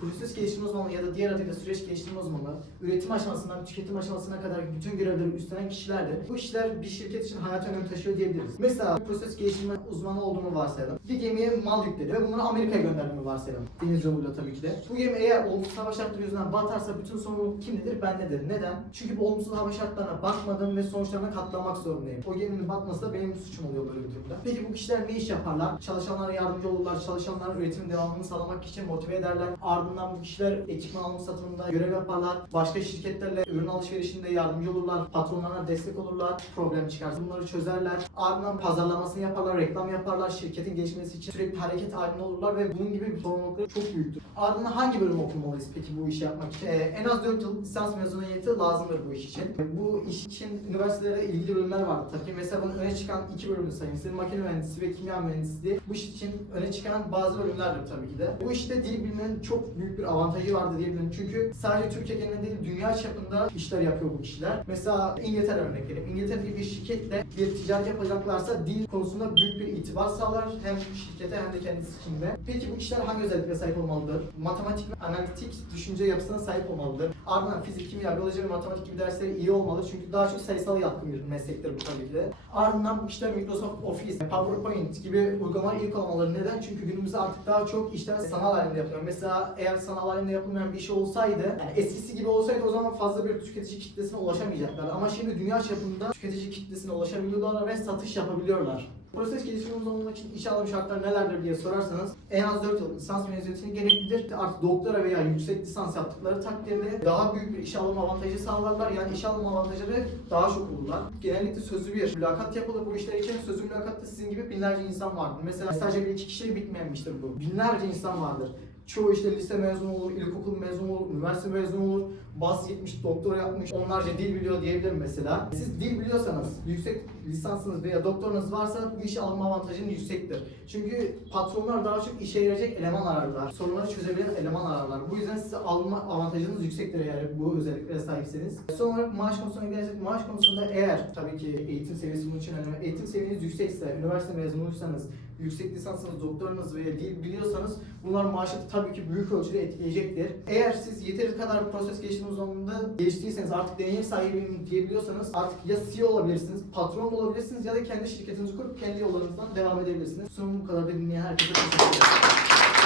Proses geliştirme uzmanı ya da diğer adıyla süreç geliştirme uzmanı, üretim aşamasından tüketim aşamasına kadar bütün görevleri üstlenen kişilerdir. Bu kişiler bir şirket için hayat önem taşıyor diyebiliriz. Mesela proses geliştirme uzmanı olduğunu varsayalım. Bir gemiye mal yükledi ve bunları Amerika'ya gönderdiğini varsayalım. Deniz yoluyla tabii ki de. Bu gemi eğer olumsuz hava şartları yüzünden batarsa bütün sorumluluk kimdedir? Bendedir. Neden? Çünkü bu olumsuz hava şartlarına bakmadım ve sonuçlarına katlanmak zorundayım. O geminin batması da benim suçum oluyor böyle bir durumda. Peki bu kişiler ne iş yaparlar? Çalışanlara yardımcı olurlar. Çalışanların üretim devamını sağlamak için motive ederler. Ardından bu kişiler ekipman alım satımında görev yaparlar. Başka şirketlerle ürün alışverişinde yardımcı olurlar. Patronlarına destek olurlar. Problem çıkarsa bunları çözerler. Ardından pazarlamasını yaparlar, reklam yaparlar. Şirketin gelişmesi için sürekli hareket halinde olurlar ve bunun gibi bir sorumlulukları çok büyüktür. Ardından hangi bölüm okumalıyız peki bu işi yapmak için? Ee, en az 4 yıl lisans mezuniyeti lazımdır bu iş için. Bu iş için üniversitelere ilgili bölümler vardır tabii ki. Mesela bunun öne çıkan iki bölümü. Senin makine mühendisliği ve kimya mühendisliği bu iş için öne çıkan bazı bölümlerdir tabii ki de. Bu işte dil bilmenin çok büyük bir avantajı vardır diyebilirim. Çünkü sadece Türkiye genelinde değil dünya çapında işler yapıyor bu kişiler. Mesela İngiltere örnek vereyim. İngiltere gibi bir şirketle bir ticaret yapacaklarsa dil konusunda büyük bir itibar sağlar hem şirkete hem de kendisi için de. Peki bu kişiler hangi özelliklere sahip olmalıdır? Matematik ve analitik düşünce yapısına sahip olmalıdır. Ardından fizik, kimya, biyoloji ve matematik gibi dersleri iyi olmalı çünkü daha çok sayısal yatkın bir meslektir bu tabii ki. Ardından bu kişiler Microsoft Office, PowerPoint gibi uygulamalar iyi kullanmaları. Neden? Çünkü günümüzde artık daha çok işler sanal halinde yapılıyor. Mesela eğer sanal halinde yapılmayan bir şey olsaydı, yani eskisi gibi olsaydı o zaman fazla bir tüketici kitlesine ulaşamayacaklar. Ama şimdi dünya çapında tüketici kitlesine ulaşabiliyorlar ve satış yapabiliyorlar. Proses gelişimi uzmanlığı için işe alım şartları nelerdir diye sorarsanız en az 4 yıl lisans mezuniyeti gereklidir. Artık doktora veya yüksek lisans yaptıkları takdirde daha büyük bir işe alım avantajı sağlarlar. Yani işe alım avantajları daha çok olurlar. Genellikle sözlü bir mülakat yapılır bu işler için. Sözlü mülakatta sizin gibi binlerce insan vardır. Mesela sadece bir iki kişiyle bitmemiştir bu. Binlerce insan vardır. Çoğu işte lise mezunu olur, ilkokul mezunu olur, üniversite mezunu olur, bas gitmiş, doktora yapmış, onlarca dil biliyor diyebilirim mesela. Siz dil biliyorsanız, yüksek lisansınız veya doktoranız varsa bu işe alma avantajınız yüksektir. Çünkü patronlar daha çok işe yarayacak eleman ararlar. Sorunları çözebilen eleman ararlar. Bu yüzden size alma avantajınız yüksektir eğer bu özelliklere sahipseniz. Son olarak maaş konusuna gidersek maaş konusunda eğer tabii ki eğitim seviyesi bunun için önemli. Eğitim seviyeniz yüksekse, üniversite mezunuysanız, yüksek lisansınız, doktoranız veya dil biliyorsanız bunlar maaşı tabii ki büyük ölçüde etkileyecektir. Eğer siz yeteri kadar proses geliştirme uzmanlığında geliştiyseniz artık deneyim sahibiyim diyebiliyorsanız artık ya CEO olabilirsiniz, patron olabilirsiniz ya da kendi şirketinizi kurup kendi yollarınızdan devam edebilirsiniz. Sunum bu kadar da dinleyen herkese teşekkür ederim.